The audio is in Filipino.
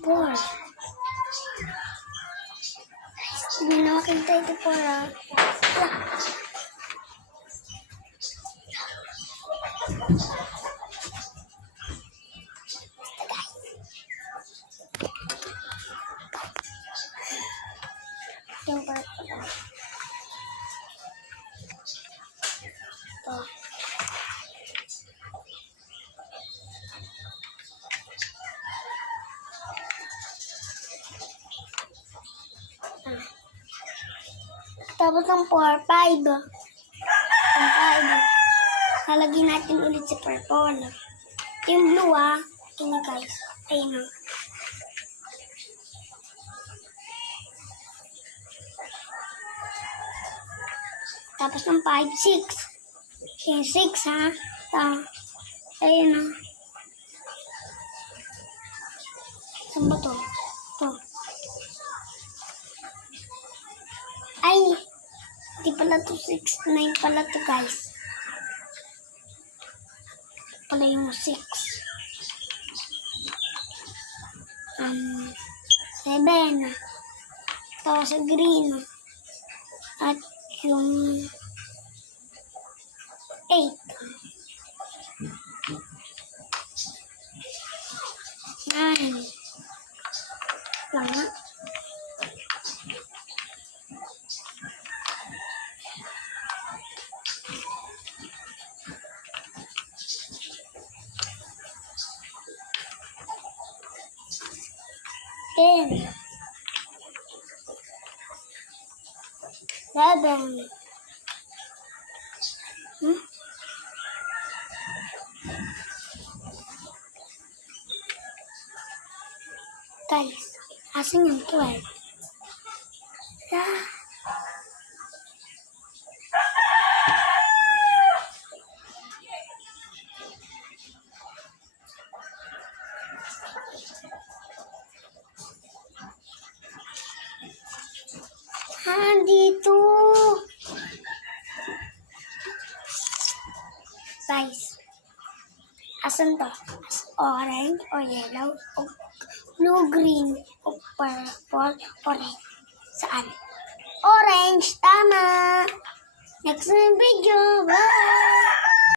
Four. Hindi na makita ito four Yung purple. Ito. Tapos ng 4, 5. Ang 5. Lalagyan natin ulit sa purple. Yung blue Ini guys. Ayun Tapos ng 5, 6. Yung 6 Ayun Saan ba to? Ito. Ay, di pala to 6, 9 pala to guys. Pala yung 6. 7. Ito sa green. At yung 8. 9. Lang nga. Ten. 11. Guys, asan yung 12? Dito. Guys, asan to? Orange or yellow or blue, green or purple or red? Saan? Orange, tama! Next video, bye!